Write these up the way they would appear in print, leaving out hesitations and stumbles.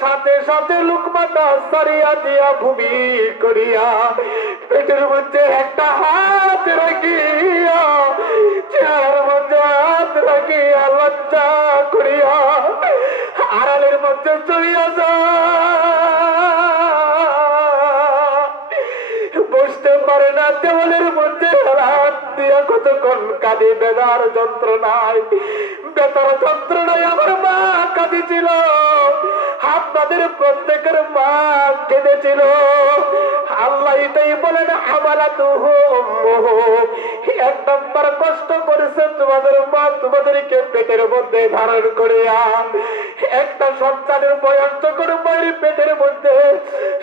সাথে সাথে লুকমাটা সারিয়া দিয়া ভূমি করিয়া পেটের মধ্যে একটা হাত রাখিয়া চেহারার মধ্যে হাত রাখিয়া লজ্জা করিয়া আড়ালের মধ্যে চলিয়া বসতে পারে না, দেওয়ালের মধ্যে হাত দিয়া কতক্ষণ কাঁদে। বেদার যন্ত্রণায়, বেতার যন্ত্রণায় আমার মা কাঁদিছিল। আপনাদের প্রত্যেকের মা কেঁদেছিল। আল্লাহ এটাই বলেন, হামালাতুহু উম্মুহু, এক নম্বর কষ্ট করেছে তোমাদের মা তোমাদেরকে পেটের মধ্যে ধারণ করিয়া। একটা সন্তানের বয়স যখন মায়ের পেটের মধ্যে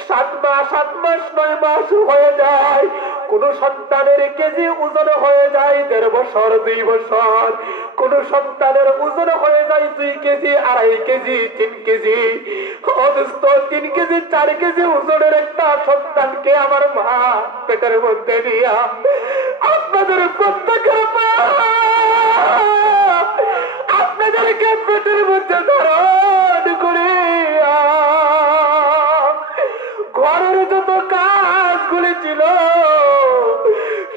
7 মাস 8 মাস 9 মাস হয়ে যায়, কোন সন্তানের কেজি ওজন হয়ে যায় 1.5 বছর 2 বছর, কোন সন্তানের ওজন হয়ে যায় 2 কেজি 2.5 কেজি 3 কেজি, অথচ 3 কেজি 4 কেজি ওজনের একটা সন্তানকে আমার মা পেটের মধ্যে নিয়া আপনাদের প্রত্যেকের মা আপনাদেরকে পেটের মধ্যে ধারণ করিয়া ঘরের যত কাজগুলি ছিল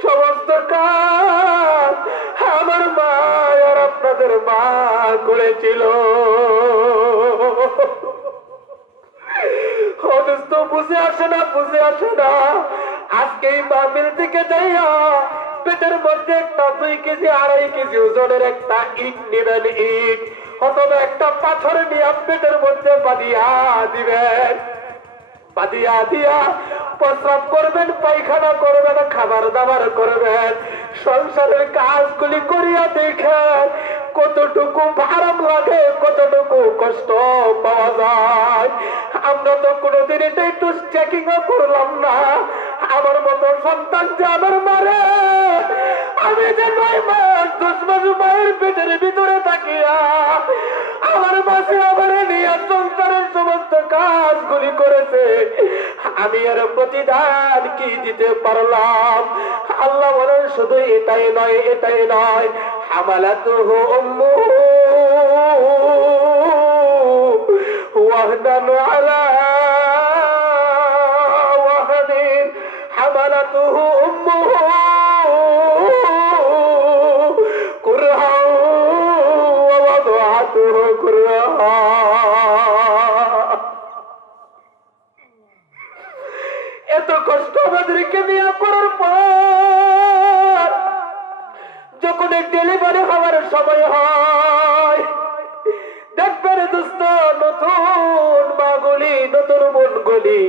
সমস্ত কাজ আমার মা আর আপনাদের মা করেছিল। অথচ বুঝে আসে না, বুঝে আসে না। আজকে এই মাহফিল থেকে যাইয়া পেটের মধ্যে একটা 2 কেজি 2.5 কেজি ওজনের একটা ইট নেবেন, ইট অথবা একটা পাথর নিয়ে পেটের মধ্যে বাঁধিয়া দিবেন। বাঁধিয়া দিয়া প্রস্রাব করবেন, পায়খানা করবেন, খাবার দাবার করবেন, সংসারের কাজগুলি করিয়া দেখেন কতটুকু আরাম লাগে, কতটুকু কষ্ট পাওয়া যায়। আমরা তো কোনোদিন এটা একটু চেকিং করলাম না। আমার মতো সন্তান যে আমার মারে, আমি যে 9 মাস 10 মাস মায়ের পেটের ভিতরে থাকিয়া আমার মাসে আমার নিয়ে সংসারের সমস্ত কাজগুলি করেছে, আমি এর প্রতিদান কি দিতে পারলাম? আল্লাহ বলেন শুধু এটাই নয়, এটাই নয়, হামালাতুহু উম্মুহু ওয়াহনান আলা ওয়াহনিন, হামালাতুহু উম্মুহু কুরহান ওয়া ওয়াদাআতুহু কুরহান। এত কষ্ট আমাদেরকে নিয়ে করার পর যখন ডেলিভারি হওয়ার সময় হয়, দেখবেন দোস্ত, নতুন মাগুলি নতুন বোনগুলি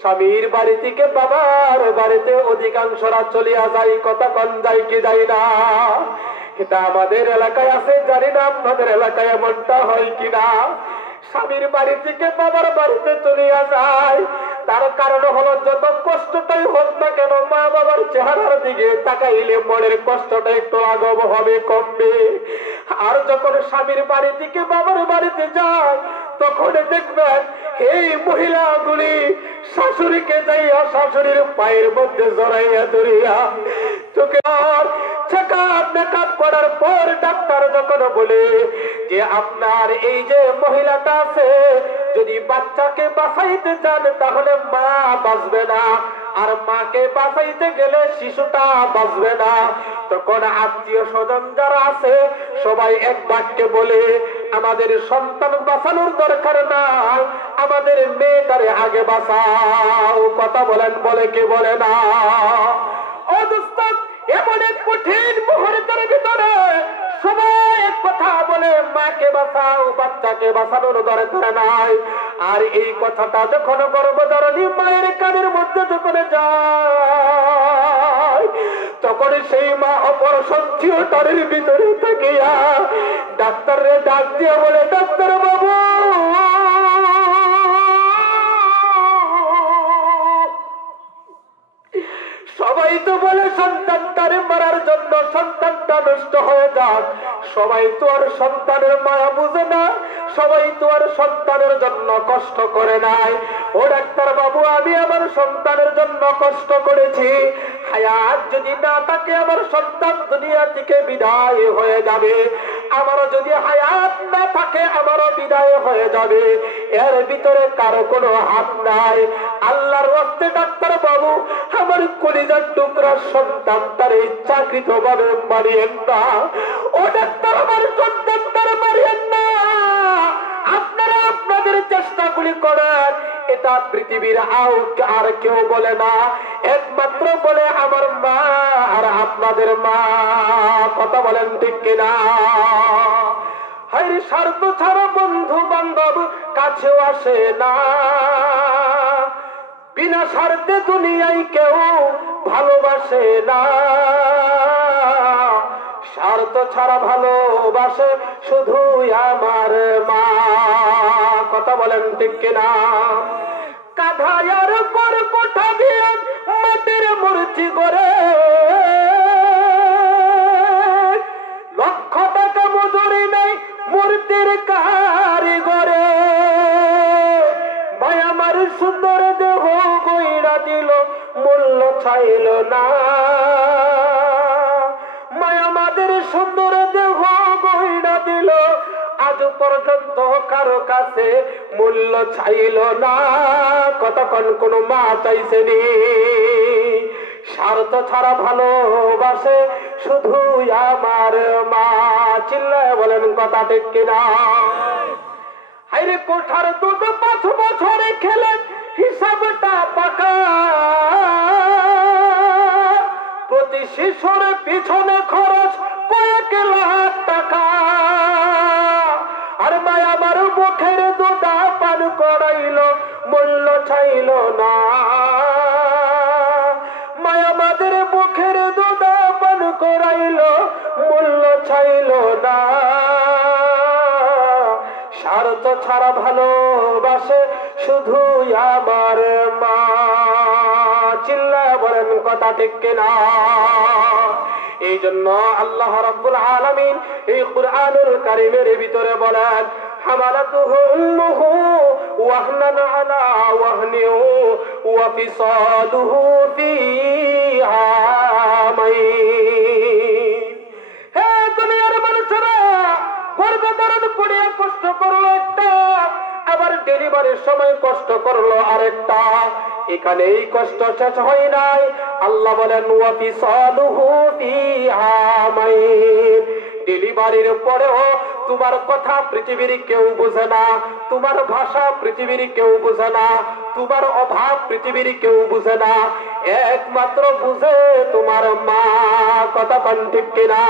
স্বামীর বাড়ি থেকে বাবার বাড়িতে অধিকাংশরা চলিয়া যায়। কথা কন যায় কি যায় না? এটা আমাদের এলাকায় আছে, জানি না আপনাদের এলাকায় এমনটা হয় কিনা। স্বামীর বাড়ি থেকে বাবার বাড়িতে চলিয়া যায়। তার কারণ হলো যত কষ্টটাই হোক না কেন, মা বাবার চেহারার দিকে তাকাইলে মনের কষ্টটা একটু লাঘব হবে, কমবে। আর যখন স্বামীর বাড়ি থেকে বাবার বাড়িতে যায়, তখন দেখবেন এই মহিলাগুলি শাশুড়িকে যাইয়া শাশুড়ির পায়ের মধ্যে জড়াইয়া ধরিয়া চোখে চেকআপ মেকআপ করার পর ডাক্তার যখন বলে যে আপনার এই যে মহিলাটা আছে, যদি বাচ্চাকে বাঁচাইতে চান তাহলে মা বাঁচবে না, আর মাকে বাঁচাইতে গেলে শিশুটা বাঁচবে না, তখন আত্মীয় স্বজন যারা আছে সবাই এক বাক্যে বলে আমাদের সন্তান বাঁচানোর দরকার না, আমাদের মেয়েটারে আগে বাঁচাও। কথা বলেন, বলে কি বলে না? ও দোস্ত, এমন এক কঠিন মুহূর্তের ভিতরে সবাই এক কথা বলে মাকে বাঁচাও, বাচ্চাকে বাঁচানোর দরকার নাই। আর এই কথাটা যখন গর্ভধারণী মায়ের কানের মধ্যে যখন যায়, তখন সেই মা অপারেশন থিয়েটারের ভিতরে থাকিয়া ডাক্তাররে ডাক দিয়ে বলে, ডাক্তার বাবু, সবাই তো বলে সন্তানটারে মারার জন্য, সন্তানটা নষ্ট হয়ে যাক। সবাই তো আর সন্তানের মায়া বুঝে না, সবাই তো আর সন্তানের জন্য কষ্ট করে নাই। ও ডাক্তার বাবু, আমি আমার সন্তানের জন্য কষ্ট করেছি। হায়াত যদি না থাকে আমার সন্তান দুনিয়া থেকে বিদায় হয়ে যাবে। আমারও যদি হায়াত না থাকে আমারও বিদায় হয়ে যাবে, এর ভিতরে কারো কোনো হাত নাই। আল্লাহর রাস্তে ডাক্তার বাবু আমার কলিজার টুকরার সন্তানটারে ইচ্ছাকৃত ভাবে মারিয়েন না। ও ডাক্তার আমার সন্তানটারে মারিয়েন না। আপনারা আপনাদের চেষ্টাগুলি করেন, এটা পৃথিবীর আর কেউ বলে না, একমাত্র বলে আমার মা আর আপনাদের মা। কথা বলেন ঠিক কিনা? হায় স্বার্থ ছাড়া বন্ধু বান্ধব কাছেও আসে না, বিনা স্বার্থে দুনিয়ায় কেউ ভালোবাসে না। স্বার্থ ছাড়া ভালোবাসে শুধু আমার মা। কথা বলেন ঠিক কিনা? কাঁধায়ার পর কোঠা দিয়ে মাটির মূর্তি করে লক্ষ টাকা মজুরি নেই মূর্তির কারিগরে। ভাই আমার সুন্দর দেহ গইরা দিল, মূল্য চাইল না। মায় আমাদের সুন্দর দেহ গইরা দিল, আজ পর্যন্ত কারো কাছে মূল্য চাইল না। কতক্ষণ কোন মা চাইছেনি? স্বার্থ ছাড়া ভালোবাসে শুধু আমার মা। চিল্লায় বলেন কথা ঠিক কিনা? হাইরে কোঠার দুধ 5 বছরে খেলেন হিসাবটা পাকা, প্রতি শিশুর পিছনে খরচ কয়েক লাখ টাকা। আর মায়া আমার মুখের দুধা পান করাইল, মূল্য চাইল না। মায়া আমাদের মুখের দুধা পান করাইল, মূল্য চাইল না। স্বার্থ ছাড়া ভালোবাসে শুধু আমার মা। চিল্লায় বলেন কথা ঠিক কিনা? এই জন্য আল্লাহ রাব্বুল আলামিন এই কুরআনুল কারীমের ভিতরে বলেন, হামালাতুহু উম্মুহু ওয়াহনান আলা ওয়াহনিন ওয়া ফিসালুহু ফি আমাইন। হে দুনিয়ার মানুষেরা, গর্ভধারণ করে কষ্ট করলো একটা, আবার ডেলিভারির সময় কষ্ট করলো আরেকটা। এখানে এই কষ্ট শেষ হয় নাই। আল্লাহ বলেন ওয়া ফিসালুহু ফি আমাইন। ডেলিভারির পরেও তোমার কথা পৃথিবীর কেউ বুঝে না, তোমার ভাষা পৃথিবীর কেউ বুঝে না, তোমার অভাব পৃথিবীর কেউ বুঝে না, একমাত্র বুঝে তোমার মা। কথা কোন ঠিক কিনা?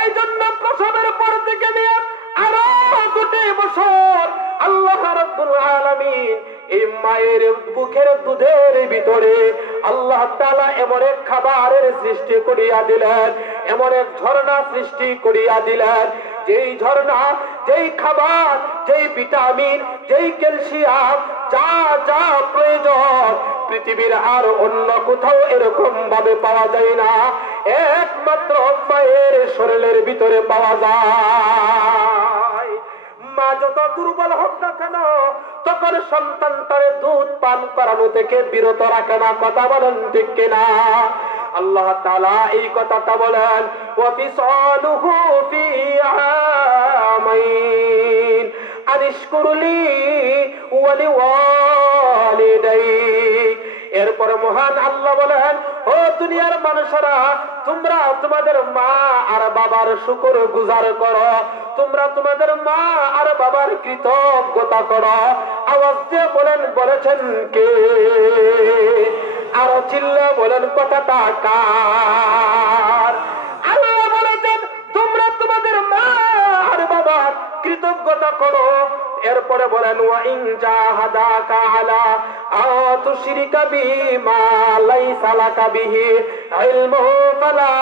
এই জন্য প্রসবের পর থেকে নিয়ে আরো 2 বছর আল্লাহ রাব্বুল আলামিন এই মায়ের বুকের দুধের ভিতরে আল্লাহ তাআলা এমন এক খাবারের সৃষ্টি করিয়া দিলেন, এমন এক ঝর্ণা সৃষ্টি করিয়া দিলেন, যেই ঝর্ণা, যেই খাবার, যেই ভিটামিন, যেই ক্যালসিয়াম, যা যা প্রয়োজন পৃথিবীর আর অন্য কোথাও এরকম ভাবে পাওয়া যায় না, একমাত্র মায়ের শরীরের ভিতরে পাওয়া যায়। মা যত দুর্বল হোক না কেন, তখন সন্তানটারে দুধ পান করানো থেকে বিরত রাখে না। কথা বলেন ঠিক কিনা? আল্লাহ তাআলা এই কথাটা বলেন, ওয়া ফিসালুহু ফি আমাইন আনিশকুরলি ওয়া লিওয়ালিদাইক। এরপর মহান আল্লাহ বলেন, ও দুনিয়ার মানুষেরা, তোমরা তোমাদের মা আর বাবার শুকর গুজার করো, তোমরা তোমাদের মা আর বাবার কৃতজ্ঞতা করো। আওয়াজ দিয়ে বলেন, বলেছেন কে? আরো চিল্লা বলেন কথাটা কার? আল্লাহ বলেছেন তোমরা তোমাদের মা আর বাবার কৃতজ্ঞতা করো। এরপরে বলেন, ওয়া ইন জাহাদাকা আলা আতুশরিকা বিমা লাইসা লাকা বিহি ইলমু ফালা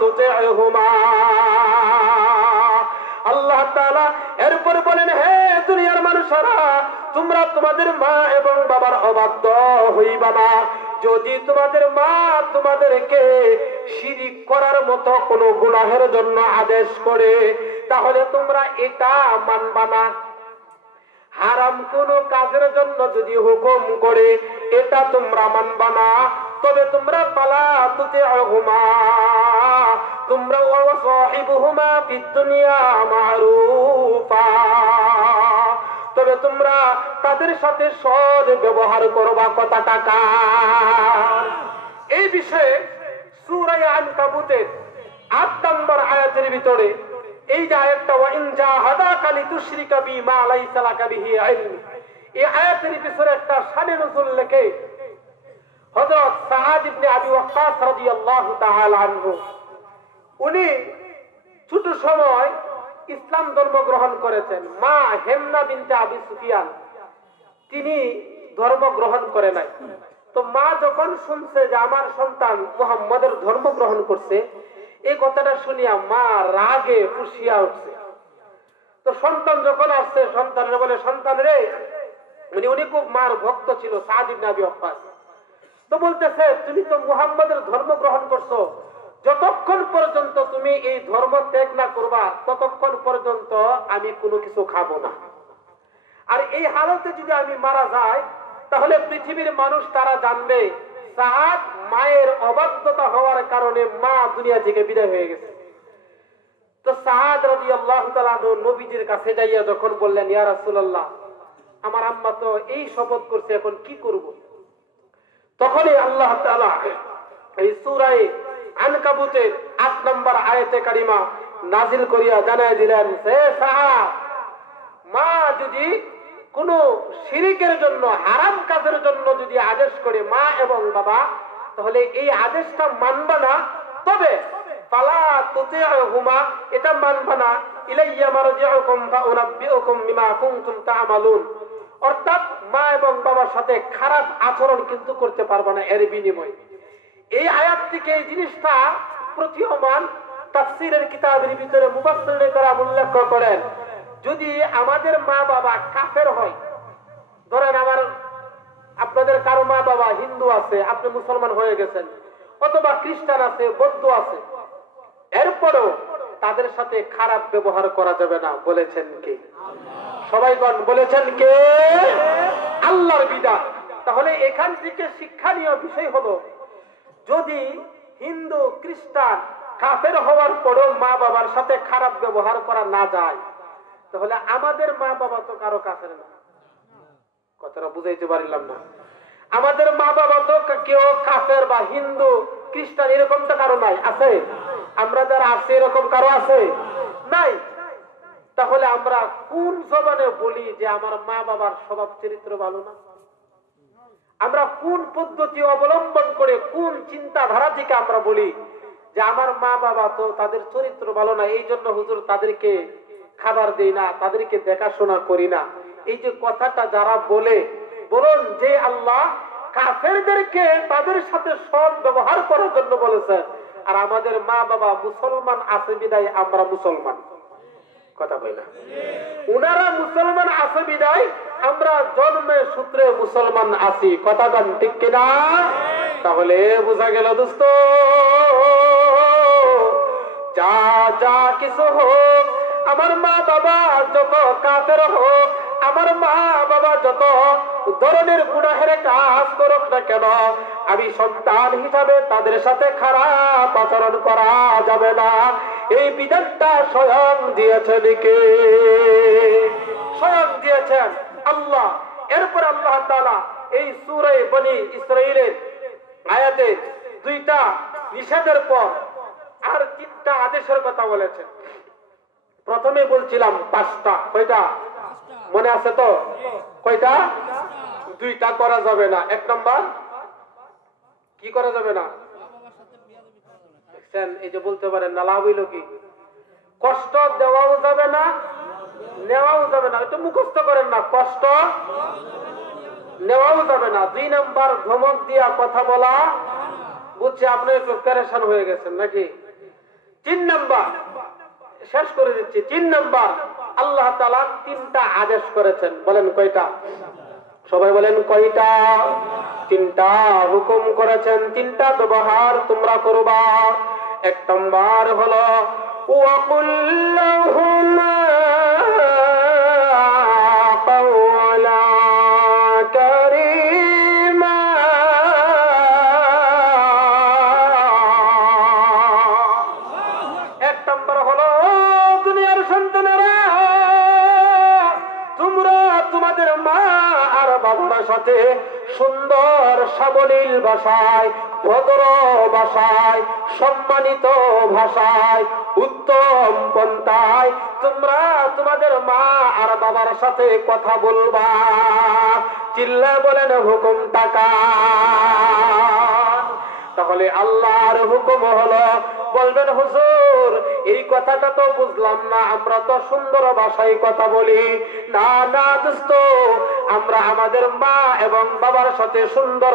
তুতি'হুমা। আল্লাহ তাআলা এরপর বলেন, হে দুনিয়ার মানুষেরা, তোমরা তোমাদের মা এবং বাবার অবাধ্য হইবা না। যদি তোমাদের মা তোমাদেরকে শিরিক করার মতো কোনো গুনাহের জন্য আদেশ করে, তাহলে তোমরা এটা মানবা না। হারাম কোন কাজের জন্য যদি হুকুম করে, এটা তোমরা মানবা না। তবে তোমরা পালা তুতি'হুমা, তোমরা ওয়া সাহিবুহুমা ফিদ দুনিয়া মারুফা, তবে তোমরা তাদের সাথে সৎ ব্যবহার করবা। কথাটা কার? এই বিষয়ে সূরা আনকাবুতের ৮ নম্বর আয়াতের ভিতরে এই যে আয়াতটা, ওয়া ইন জাহাদাকা লিতুশরিকা বি মা লাইসা লাকা বিহি ইলম, এই আয়াতের ভিতরে একটা শানে নজুল লেখে হযরত সাআদ ইবনে আবি ওয়াক্কাস রাদিয়াল্লাহু তাআলা আনহু। উনি ছোট সময় ইসলাম ধর্ম গ্রহণ করেছেন। মা হেমনা বিনতে আবি সুফিয়ান তিনি ধর্ম গ্রহণ করে নাই। তো মা যখন শুনছে যে আমার সন্তান মুহাম্মদের ধর্ম গ্রহণ করছে, এই কথাটা শুনিয়া মা রাগে ফুঁসিয়া উঠছে। তো সন্তান যখন আসছে, সন্তানের বলে, সন্তান রে, উনি খুব মার ভক্ত ছিল, সাআদ ইবনে আবি ওয়াক্কাস। তো বলতেছে, তুমি তো মুহাম্মদের ধর্ম গ্রহণ করছো, যতক্ষণ পর্যন্ত তুমি এই ধর্ম ত্যাগ না করবা ততক্ষণ পর্যন্ত আমি কোনো কিছু খাবো না। আর এই হালতে যদি আমি মারা যাই, তাহলে পৃথিবীর মানুষ তারা জানবে সাআদ মায়ের অবাধ্যতা হওয়ার কারণে মা দুনিয়া থেকে বিদায় হয়ে গেছে। তো সাআদ রাদিয়াল্লাহু তাআলা নবীজির কাছে যাইয়া যখন বললেন, ইয়া রাসূলুল্লাহ, আমার আম্মা তো এই শপথ করছে, এখন কি করব? তখনই আল্লাহ তাআলা এই সূরা আনকাবুতের ৮ নম্বর আয়াতে কারিমা নাজিল করিয়া জানায় দিলেন, হে সাআদ, মা যদি কোন শিরিকের জন্য, হারাম কাজের জন্য যদি আদেশ করে মা এবং বাবা, তাহলে এই আদেশটা মানবা না। তবে ফালা তুতিউহুমা, এটা মানবা না, ইলাইয়া মারজিউকুম ফাউনাব্বিউকুম বিমা কুনতুম তা'মালুন, অর্থাৎ মা এবং বাবার সাথে খারাপ আচরণ কিন্তু করতে পারবা না এর বিনিময়ে। এই আয়াত থেকে এই জিনিসটা প্রতীয়মান। তাফসীরের কিতাবের ভিতরে মুফাসসিররা উল্লেখ করেন, যদি আমাদের মা বাবা কাফের হয়, ধরেন আপনাদের কারো মা বাবা হিন্দু আছে, আপনি মুসলমান হয়ে গেছেন, অথবা খ্রিস্টান আছে, বৌদ্ধ আছে, এরপরও তাদের সাথে খারাপ ব্যবহার করা যাবে না। বলেছেন কে? সবাইগণ বলেছেন কে? আল্লাহর বিধান। তাহলে এখান থেকে শিক্ষণীয় বিষয় হলো, যদি হিন্দু খ্রিস্টান কাফের হওয়ার পরও মা বাবার সাথে খারাপ ব্যবহার করা না যায়, তাহলে আমাদের মা বাবা তো কারো কাফের না। কথাটা বুঝাইতে পারলাম না? আমাদের মা বাবা তো কেউ কাফের বা হিন্দু খ্রিস্টান এরকম তো কারো নাই। আছে? আমরা যারা আছে এরকম কারো আছে? নাই। তাহলে আমরা কোন জবানে বলি যে আমার মা বাবার স্বভাব চরিত্র ভালো না? আমরা কোন পদ্ধতি অবলম্বন করে, কোন চিন্তাধারা থেকে আমরা বলি যে আমার মা বাবা তো তাদের চরিত্র ভালো না, এই জন্য হুজুর তাদেরকে খাবার দেই না, তাদেরকে দেখাশোনা করি না? এই যে কথাটা যারা বলে, বলুন যে আল্লাহ কাফেরদেরকে তাদের সাথে সৎ ব্যবহার করার জন্য বলেছেন, আর আমাদের মা বাবা মুসলমান আছে বিদায় আমরা মুসলমান। কথা বই না? উনারা মুসলমান আছে বিদায় আমরা জন্মে সূত্রে মুসলমান আছি। কথা গান ঠিক কিনা? তাহলে বোঝা গেল দোস্ত, যা যা কিছু হোক, আমার মা বাবা যত কাফের হোক, আমার মা বাবা যত ধরনের গুনাহের কাজ করুক না কেন, আমি সন্তান হিসাবে তাদের সাথে খারাপ আচরণ করা যাবে না। এই বিধানটা স্বয়ং দিয়েছেন কে? স্বয়ং দিয়েছেন আল্লাহ। এরপর আল্লাহ তাআলা এই সূরা বনী ইসরাঈলের আয়াতে 2টা নিষেধের পর আর 3টা আদেশের কথা বলেছেন। প্রথমে বলছিলাম 5টা, কয়টা মনে আছে তো? কয়টা? 2টা করা যাবে না। 1 নম্বর কি করা যাবে না? এই যে বলতে পারেন না, লাভ হইল কি? কষ্ট দেওয়াও যাবে না, নেওয়াও যাবে না। এটা মুখস্থ করেন না, কষ্ট নেওয়াও যাবে না। 2 নম্বর ধমক দিয়া কথা বলা। বুঝছি আপনি একটু পেরেশান হয়ে গেছেন নাকি? 3 নম্বর শেষ করে দিচ্ছি। 3 নম্বর আল্লাহ তাআলা 3টা আদেশ করেছেন। বলেন কয়টা? সবাই বলেন কয়টা? 3টা হুকুম করেছেন, 3টা ব্যবহার তোমরা করবা। 1 নম্বর হলো ওয়াকুল লাহুমা কাওলা কারীমা। তোমাদের মা আর বাবার সাথে সুন্দর সাবলীল ভাষায়, ভদ্র ভাষায়, সম্মানিত ভাষায়, উত্তম পন্থায় তোমরা তোমাদের মা আর বাবার সাথে কথা বলবা। চিল্লা বলেন হুকুম টাকা। তাহলে আল্লাহর হুকুম হলো, বলবেন হুজুর এই কথাটা তো বুঝলাম না, আমরা তো সুন্দর ভাষায় কথা বলি। না না দোস্ত, আমরা আমাদের মা এবং বাবার সাথে সুন্দর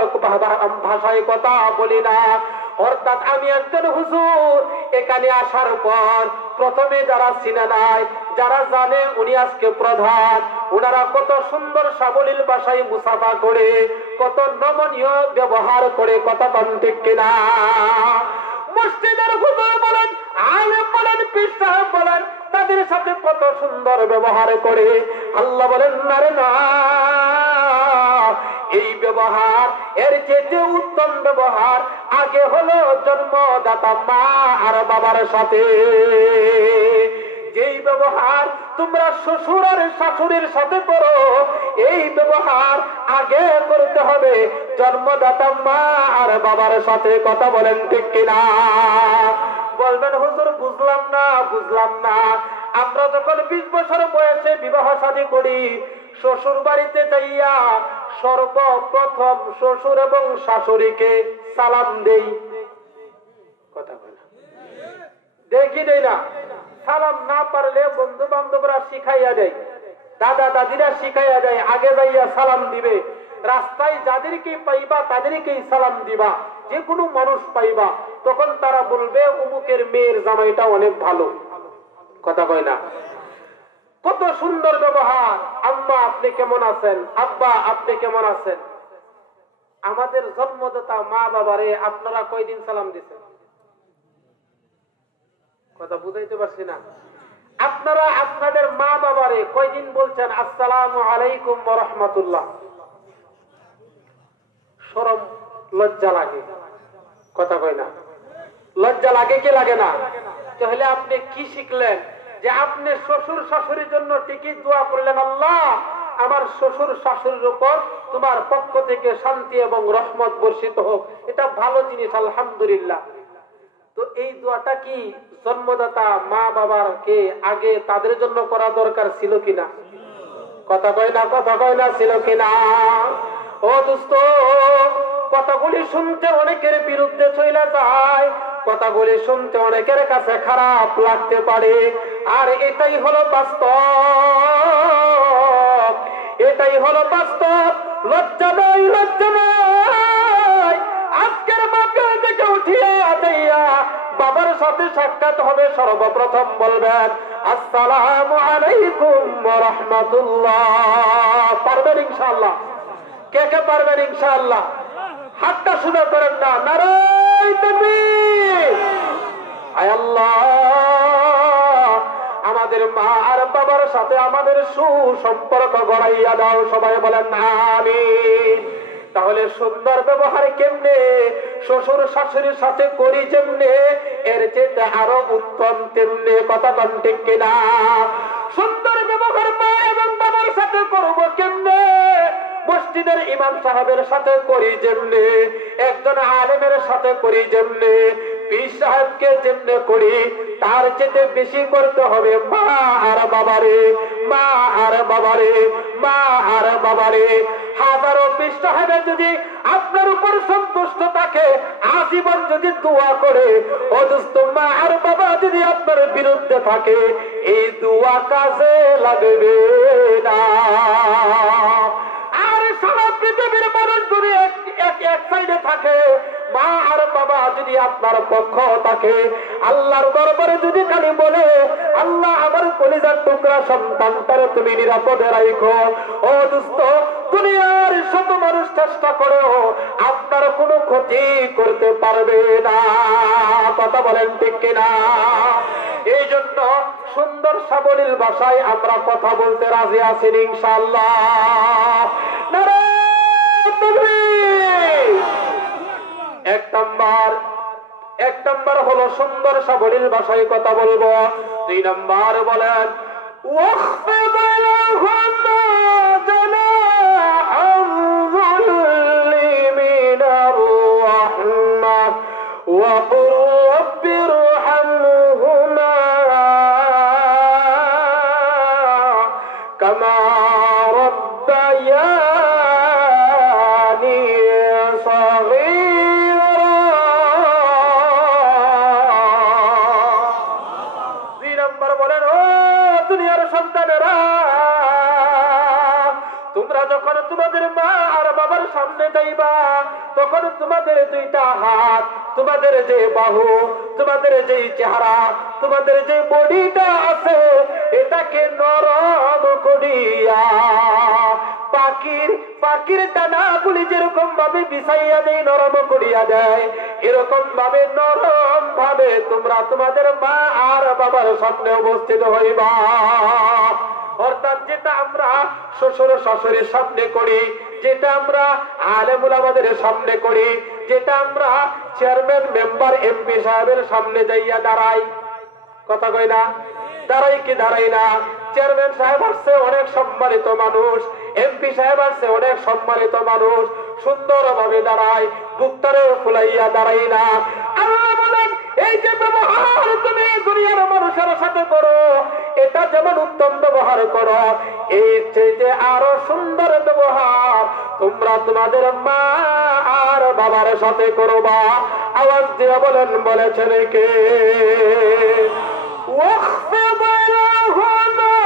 ভাষায় কথা বলি না। অর্থাৎ আমি একজন হুজুর এখানে আসার পর প্রথমে যারা চিনে নাই, যারা জানে উনি আজকে প্রধান, ওনারা কত সুন্দর সাবলীল ভাষায় মুসাফা করে, কত নমনীয় ব্যবহার করে, কথা বলেন ঠিক কিনা? মসজিদের হুজুর বলেন, আলেম বলেন, পীর সাহেব বলেন, তাদের সাথে কত সুন্দর ব্যবহার করে। আল্লাহ বলেন না রে না, এই ব্যবহার এর চেয়ে উত্তম ব্যবহার আগে হলো জন্মদাতা মা আর বাবার সাথে। যেই ব্যবহার তোমরা শ্বশুর আর শাশুড়ির সাথে করো, এই ব্যবহার আগে করতে হবে জন্মদাতা মা আর বাবার সাথে। কথা বলেন ঠিক কিনা? বলবেন হুজুর বুঝলাম না, বুঝলাম না। আমরা যখন 20 বছর বয়সে বিবাহ শাদী করি, শ্বশুর বাড়িতে যাইয়া সর্বপ্রথম শ্বশুর এবং শাশুড়িকে সালাম দেই। কথা বলে দেখি দেই না? সালাম না পারলে বন্ধু বান্ধবরা শিখাইয়া দেয়, দাদা দাদিরা শিখাইয়া দেয়, আগে যাইয়া সালাম দিবে। রাস্তায় যাদেরকে পাইবা তাদেরকেই সালাম দিবা। যে কোনো মানুষ পাইবা, তখন তারা বলবে অমুকের মেয়ের জামাইটা অনেক ভালো। কথা কয় না? কত সুন্দর ব্যবহার। আম্মা আপনি কেমন আছেন, আব্বা আপনি কেমন আছেন। আমাদের জন্মদাতা মা বাবারে আপনারা কয়দিন সালাম দিচ্ছেন? কথা বুঝাইতে পারছি না? আপনারা আপনাদের মা বাবারে কয়দিন বলছেন আসসালামু আলাইকুম ওয়া রাহমাতুল্লাহ? শরম লজ্জা লাগে। কথা কয় না? লজ্জা লাগে কি লাগে না? তাহলে আপনি কি শিখলেন? যে আপনি শ্বশুর শাশুড়ির জন্য ঠিকই দোয়া করলেন, আল্লাহ আমার শ্বশুর শাশুড়ির উপর তোমার পক্ষ থেকে শান্তি এবং রহমত বর্ষিত হোক। এটা ভালো জিনিস, আলহামদুলিল্লাহ। তো এই দোয়াটা কি জন্মদাতা মা বাবার কে আগে তাদের জন্য করা দরকার ছিল কিনা? কথা কয় না? কথা কয় না? ছিল কিনা? ও দোস্ত, কথাগুলি শুনতে অনেকের বিরুদ্ধে চলে যায়, কথাগুলি শুনতে অনেকের কাছে খারাপ লাগতে পারে, আর এটাই হলো বাস্তব। এটাই হলো বাস্তব। লজ্জা নাই, লজ্জা নাই। আজকের মাকে থেকে উঠিয়া দেয়া বাবার সাথে সাক্ষাৎ হবে, সর্বপ্রথম বলবেন আসসালামু আলাইকুম ওয়া রাহমাতুল্লাহ। পারবেন ইনশাআল্লাহ? কে কে পারবেন ইনশাআল্লাহ? হাতটা সোজা করেন না। নারায়ে তাকবীর। আয় আল্লাহ, আমাদের মা আর বাবার সাথে আমাদের সুসম্পর্ক গড়াইয়া দাও। সবাই বলেন আমিন। তাহলে সুন্দর ব্যবহার কেমনে? শ্বশুর শাশুড়ির সাথে করি যেমনে, এর চেয়ে আরো উত্তম তেমনে। কথা বলেন ঠিক কিনা? সুন্দর ব্যবহার মা এবং বাবার সাথে করবো কেমনে? মসজিদের ইমাম সাহেবের সাথে করি যেমনে, একজন আলেমের সাথে করি যেমনে, পীর সাহেবকে যেমনে করি, তার চেয়ে বেশি করতে হবে মা আর বাবারে, মা আর বাবারে, মা আর বাবারে। হাজারো পীর সাহেবের যদি আপনার উপর সন্তুষ্ট থাকে, আজীবন যদি দোয়া করে, ও দোস্ত মা আর বাবা যদি আপনার বিরুদ্ধে থাকে, এই দোয়া কাজে লাগবে না। আর সারা পৃথিবীর মানুষ যদি এক সাইডে থাকে, মা আর বাবা যদি আপনার পক্ষ থাকে, আল্লাহর দরবারে যদি খালি বলে আল্লাহ আমার কলিজার টুকরা সন্তানটারে তুমি নিরাপদে রাখো, ও দোস্ত দুনিয়ার শত মানুষ চেষ্টা করেও আপনার কোনো ক্ষতি করতে পারবে না। কথা বলেন ঠিক কিনা? এই জন্য সুন্দর সাবলীল ভাষায় আমরা কথা বলতে রাজি আছি ইনশাআল্লাহ। নারায়ে তাকবীর। এক নাম্বার হলো সুন্দর সাবলীল ভাষায় কথা বলবো। 2 নাম্বার বলেন ওয়াখফিদ লাহুম তোমরা যখন তোমাদের মা আর বাবার সামনে যাইবা তখন তোমাদের দুইটা হাত, তোমাদের যে বাহু, তোমাদের যে চেহারা, তোমাদের যে বডিটা আছে এটাকে নরম করিয়া পাখির ডানাগুলি যেরকম ভাবে বিছাইয়া দেয়, নরম করিয়া দেয়, এরকম ভাবে নরম ভাবে তোমরা তোমাদের মা আর বাবার সামনে উপস্থিত হইবা। অর্থাৎ যেটা আমরা শ্বশুর শাশুড়ির সামনে করি, যেটা আমরা আলেম উলামাদের সামনে করি, যেটা আমরা চেয়ারম্যান মেম্বার এমপি সাহেবের সামনে যাইয়া দাঁড়াই, কথা কই না? দাঁড়াই কি দাঁড়াই না? চেয়ারম্যান সাহেব আসছে অনেক সম্মানিত মানুষ, এমপি সাহেব আসছে অনেক সম্মানিত মানুষ, সুন্দরভাবে দাঁড়ায়, বুকটারে ফুলাইয়া দাঁড়াই না। আল্লাহ বলেন এই যে ব্যবহার তুমি দুনিয়ার মানুষের সাথে করো, এটা যেমন উত্তম ব্যবহার করো, এই চেয়ে আরো সুন্দর ব্যবহার তোমরা তোমাদের মা আর বাবার সাথে করবা। আওয়াজ দিয়ে বলেন, বলেছেন কে? واخفض لهما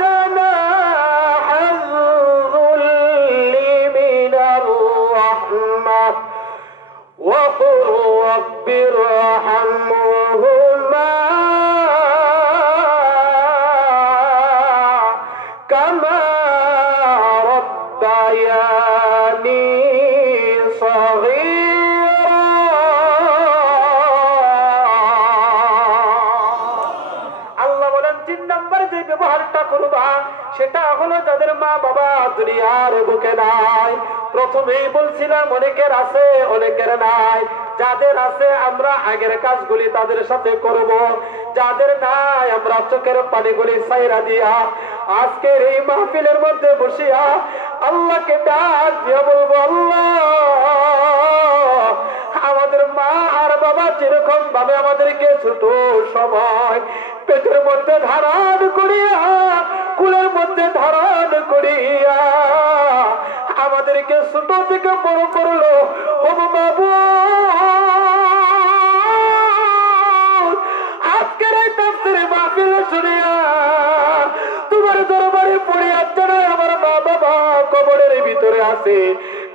جناح الذل من الرحمة وقل رب ارحمهما كما ربياني صغيرا। আল্লাহ বলেন 3 নম্বর যে ব্যবহারটা করবা সেটা হলো যাদের মা বাবা দুনিয়ার বুকে নাই। প্রথমেই বলছিলাম অনেকের আছে অনেকের নাই। যাদের আছে আমরা আগের কাজগুলি তাদের সাথে করব, যাদের নাই আমরা চোখের পানিগুলি ছাইরা দিয়া আজকের এই মাহফিলের মধ্যে বসিয়া আল্লাহকে ডাক দিয়া বলবো, আল্লাহ আমাদের মা আর বাবা যেরকম ভাবে আমাদেরকে ছোট সময় পেটের মধ্যে ধারণ করিয়া, কুলের মধ্যে ধারণ করিয়া আমাদেরকে ছোট থেকে বড় করলো, ও বাবু আজকের এই তাফসীরে মাহফিল শুনিয়া তোমার দরবারে পড়ে আসছে না, আমার মা বাবা কবরের ভিতরে আছে,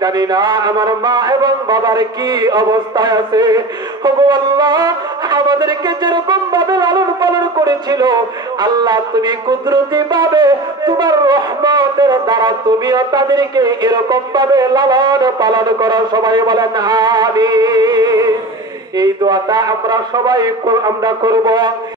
জানি না আমার মা এবং বাবার কি অবস্থায় আছে। ওগো আল্লাহ আমাদেরকে যেরকম ভাবে লালন পালন করেছিল, আল্লাহ তুমি কুদরতি ভাবে তোমার রহমতের দ্বারা তুমিও তাদেরকে এরকম ভাবে লালন পালন করো। সবাই বলেন আমিন। এই দোয়াটা আমরা সবাই আমরা করব।